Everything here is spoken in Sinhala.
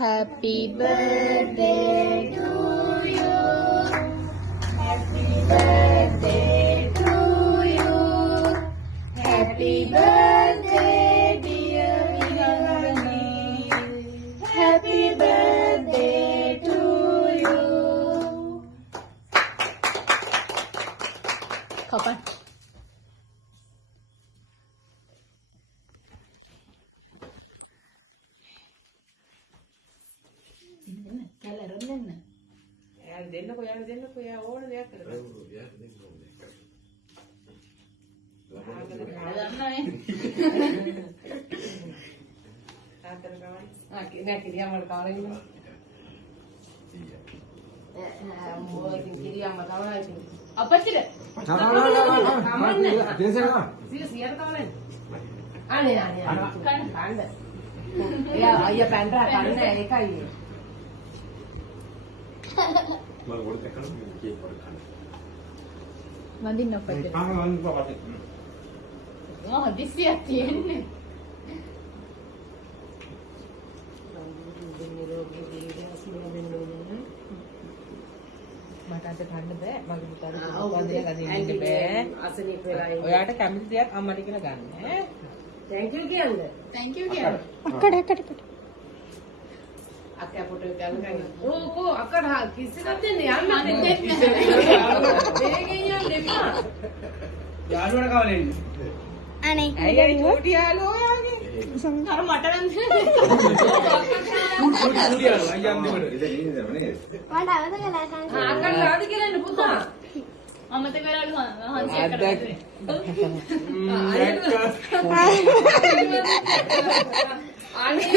Happy birthday to you. Happy birthday to you. Happy birthday, dear Vinani. Happy birthday to you. Kapan? Mandin apa itu? Oh, disiapin. මට ගන්න බෑ මගේ පුතාට වන්දනය ගන්න බෑ අසනීප වෙලා ඉන්නේ ඔයාට කැමති දෙයක් අම්මට කියලා ගන්න ඈ thank you කියන්න Thank you කියන්න අක්කඩ අක්කා ෆොටෝ ගන්න ඕ අක්කට කිසි දෙයක් දෙන්නේ යන්න මේකෙන් යන්න එපා යාළුවට කවල එන්නේ අනේ ඇයි චූටි යාළුවෝ ඔයාගේ අර මට නම් චූටි යාළුවා අයියා අම්මට මට අවද කළා අක්කට ලාද කියලා එන්න පුතා අමතක වෙලාලු හන්සිය කරලා අනේ